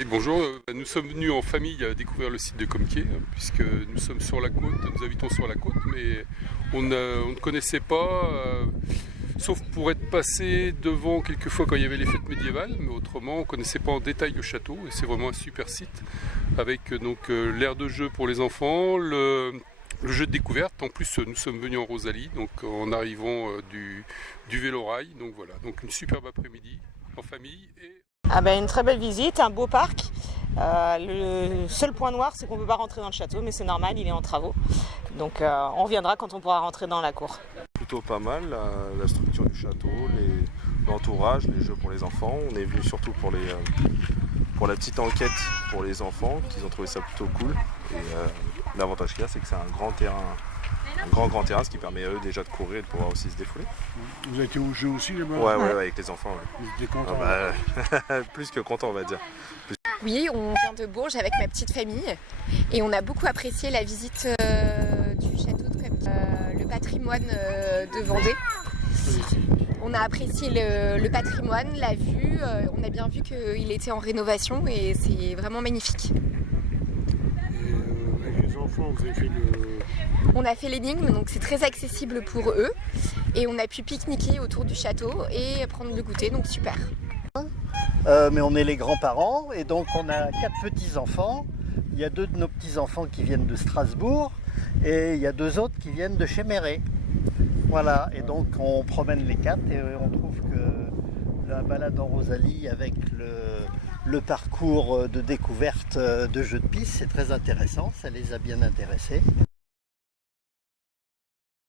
Et bonjour, nous sommes venus en famille découvrir le site de Compiègne, puisque nous sommes sur la côte, nous habitons sur la côte, mais on ne connaissait pas, sauf pour être passé devant quelquefois quand il y avait les fêtes médiévales, mais autrement on ne connaissait pas en détail le château, et c'est vraiment un super site, avec l'aire de jeu pour les enfants, le jeu de découverte. En plus nous sommes venus en Rosalie, donc en arrivant du Vélorail, donc voilà, donc une superbe après-midi en famille. Une très belle visite, un beau parc. Le seul point noir, c'est qu'on ne peut pas rentrer dans le château, mais c'est normal, il est en travaux. Donc on reviendra quand on pourra rentrer dans la cour. Plutôt pas mal, la structure du château, l'entourage, les jeux pour les enfants. On est venu surtout pour la petite enquête pour les enfants, qu'ils ont trouvé ça plutôt cool. Et l'avantage qu'il y a, c'est que c'est un grand terrain. Un grand terrain, ce qui permet à eux déjà de courir et de pouvoir aussi se défouler. Vous avez été au jeu aussi là-bas? Ouais, avec les enfants. Ouais. Vous étiez contents? Plus que contents, on va dire. Oui, on vient de Bourges avec ma petite famille et on a beaucoup apprécié la visite du château de Compiègne, le patrimoine de Vendée. On a apprécié le patrimoine, la vue, on a bien vu qu'il était en rénovation et c'est vraiment magnifique. Et avec les enfants, vous avez fait On a fait l'énigme, donc c'est très accessible pour eux. Et on a pu pique-niquer autour du château et prendre le goûter, donc super. Mais on est les grands-parents et donc on a 4 petits-enfants. Il y a 2 de nos petits-enfants qui viennent de Strasbourg et il y a 2 autres qui viennent de Chéméré. Voilà, et donc on promène les 4 et on trouve que la balade en Rosalie avec le parcours de découverte de jeux de piste, c'est très intéressant, ça les a bien intéressés.